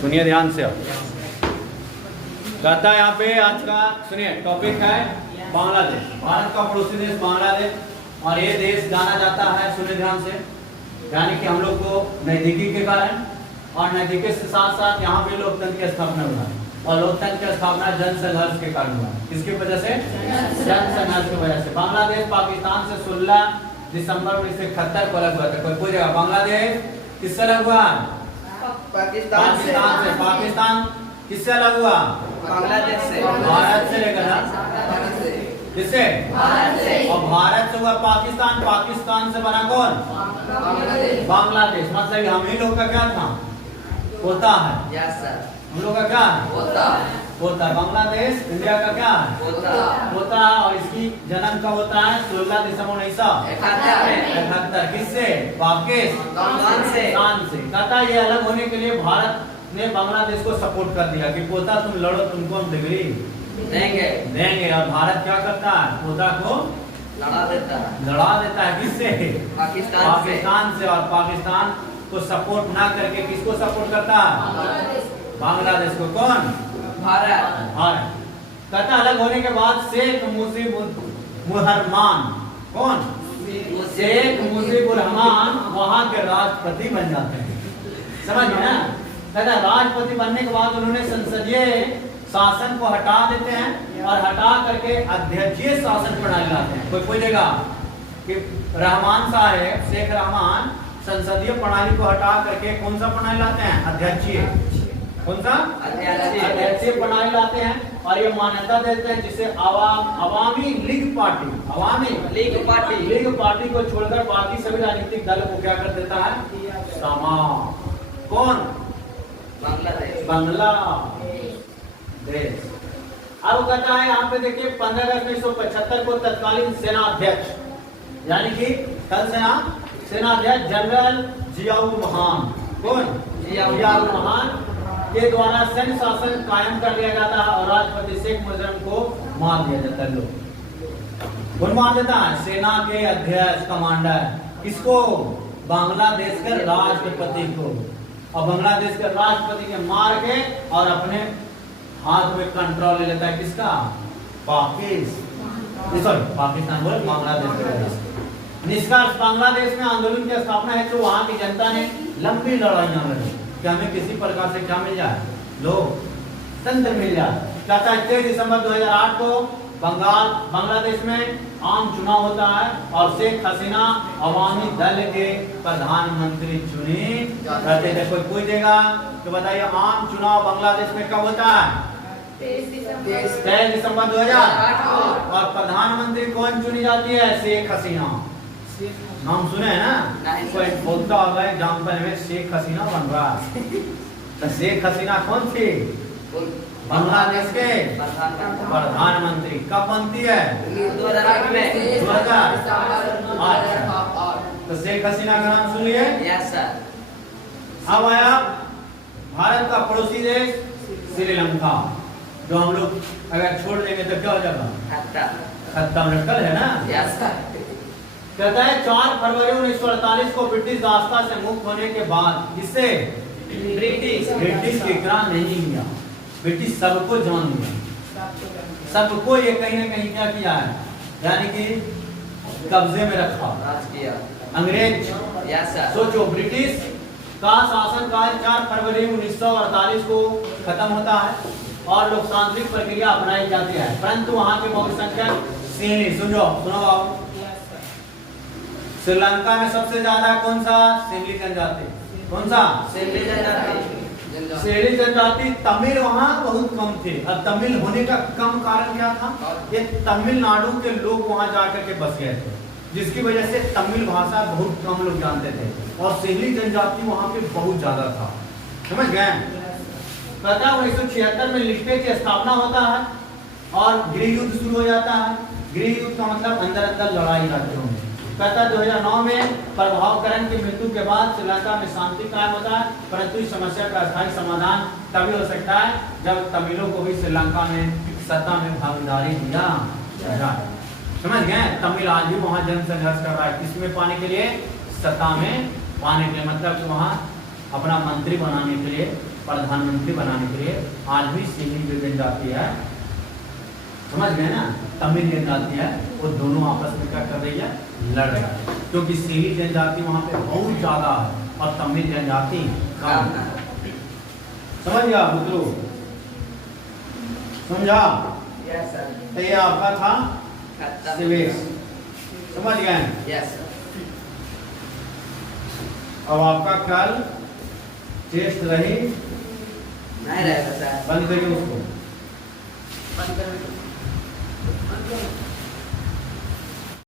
सुनिए ध्यान से। कहता है यहाँ पे आज का सुनिए टॉपिक है बांग्लादेश। भारत का पड़ोसी देश बांग्लादेश, और ये देश जाना जाता है, सुनिए ध्यान से, यानी कि हम लोग को नजदीकी के कारण और नजदीकी से साथ साथ यहाँ पे लोकतंत्र की स्थापना हुआ है, और लोकतंत्र की स्थापना जन संघर्ष के कारण हुआ है। किसकी वजह से? जन संघर्ष की वजह से। बांग्लादेश पाकिस्तान से 16 दिसंबर 1971 को अलग हुआ था। कोई पूछेगा बांग्लादेश किससे अलग हुआ? पाकिस्तान से। पाकिस्तान किससे अलग हुआ? बांग्लादेश से। भारत से लेकर किससे? भारत से। और भारत से हुआ पाकिस्तान, पाकिस्तान से बना कौन? बांग्लादेश। मतलब हम ही लोग का क्या था? होता है। Yes sir. हम लोग का क्या है? होता है। होता है। बांग्लादेश इंडिया का क्या है? होता है। और इसकी जन्म कब होता है? 16 दिसंबर 1971। किससे? पाकिस्तान से। कहता ये अलग होने के लिए भारत ने बांग्लादेश को सपोर्ट कर दिया कि पोता तुम लड़ो, तुमको हम डिग्री देंगे। और भारत क्या करता है? पोता को लड़ा देता है। किससे? पाकिस्तान से। और पाकिस्तान को सपोर्ट ना करके किसको सपोर्ट करता है? बांग्लादेश को। कौन? भारत। कहता अलग होने के बाद शेख मुजीबुर रहमान, कौन? शेख मुजीबुर रहमान वहां के राष्ट्रपति बन जाते हैं। समझ में ना? कहता राष्ट्रपति बनने के बाद उन्होंने संसदीय शासन को हटा देते हैं और हटा करके अध्यक्षीय शासन प्रणाली लाते हैं। कोई पूछेगा कि रहमान साहब, शेख रहमान संसदीय प्रणाली को हटा करके कौन सा प्रणाली लाते हैं? अध्यक्षीय। कौन सा? अध्यक्षीय प्रणाली लाते हैं। और ये मान्यता देते हैं जिसे अवामी लीग पार्टी को छोड़कर बाकी सभी राजनीतिक दल को क्या कर देता है? समा। कौन? बांग्लादेश। अब कहता है यहाँ पे देखिए 15 अगस्त 1975 को तत्कालीन सेना अध्यक्ष, यानी कि थल सेना अध्यक्ष जनरल जियाउर रहमान, कौन? जियाउर रहमान के द्वारा सैन्य शासन कायम कर दिया जाता है और राष्ट्रपति शेख मुजीब को मार दिया जाता है। लोग कौन मार देता है? सेना के अध्यक्ष, कमांडर। किसको? बांग्लादेश के राष्ट्रपति को। और बांग्लादेश के राष्ट्रपति के मार के और अपने हाथ में कंट्रोल ले लेता है। किसका? पाकिस्तान बोले बांग्लादेश का। निष्कर्ष बांग्लादेश में आंदोलन की स्थापना है तो वहां की जनता ने लंबी लड़ाइयां लड़ी कि हमें किसी प्रकार से क्या मिल जाए? लोकतंत्र मिल जाए। कहता है 23 दिसंबर 2008 को बांग्लादेश में आम चुनाव होता है और शेख हसीना अवामी दल के प्रधानमंत्री चुनी जाते थे। कोई पूछेगा तो बताइए आम चुनाव बांग्लादेश में कब होता है? 23 दिसंबर 2008। और प्रधानमंत्री कौन चुनी जाती है? शेख हसीना। नाम सुने हैं ना? कोई बोलता होगा एग्जाम में शेख हसीना बन रहा है। तो शेख हसीना कौन थी? बांग्लादेश के प्रधानमंत्री। कब बनती है? 2008 में। 2008। तो शेख हसीना का नाम सुनिए। Yes sir. अब आया भारत का पड़ोसी देश श्रीलंका, जो हम लोग अगर छोड़ देंगे तो क्या हो जाएगा? खत्म। लटकल है ना? Yes sir. कहता है 4 फरवरी 1948 को ब्रिटिश रास्ता से मुक्त होने के बाद इससे ब्रिटिश की ग्रां नहीं किया, ब्रिटिश सबको जान दिया, सबको ये कहीं ना कहीं क्या किया है? यानी कि कब्जे में रखा अंग्रेज। सोचो ब्रिटिश का शासनकाल 4 फरवरी 1948 को खत्म होता है और लोकतांत्रिक प्रक्रिया अपनाई जाती है, परंतु वहां के बहुसंख्यक सुनो श्रीलंका में सबसे ज्यादा कौन सा? सेंगली जनजाति। कौन सा? सेंगली जनजाति। तमिल वहाँ बहुत कम थे। अब तमिल होने का कम कारण क्या था? ये तमिलनाडु के लोग वहाँ जाकर के बस गए थे, जिसकी वजह से तमिल भाषा बहुत कम लोग जानते थे और सेंगली जनजाति वहाँ पे बहुत ज्यादा था। समझ गए? पता 1976 में लिस्टे की स्थापना होता है और गृह युद्ध शुरू हो जाता है। गृह युद्ध का मतलब अंदर अंदर लड़ाई राज्यों में। कहता 2009 में प्रभावकरण की मृत्यु के बाद श्रीलंका में शांति कायम होता है, परंतु इस समस्या का स्थायी समाधान तभी हो सकता है जब तमिलों को भी श्रीलंका में सत्ता में भागीदारी दिया जाए। समझ गए? तमिल आज भी वहाँ जन संघर्ष कर रहा है, किसमें पाने के लिए? सत्ता में पाने के लिए, मतलब वहाँ अपना मंत्री बनाने के लिए प्रधानमंत्री बनाने के लिए आज भी सिविल जो जनजाति है, समझ गए ना, तमिल जनजाति है, वो दोनों आपस में क्या कर रही है, लड़ रही है, क्योंकि सिविल जनजाति वहाँ पे बहुत ज्यादा है और तमिल जनजाति कम है। समझ गया मित्रों, समझा? Yes sir. तो ये आपका था सिविल, समझ गए? Yes sir. अब आपका कल टेस्ट रही, नहीं रहेगा सर। बंद करिए उसको। बंद करो।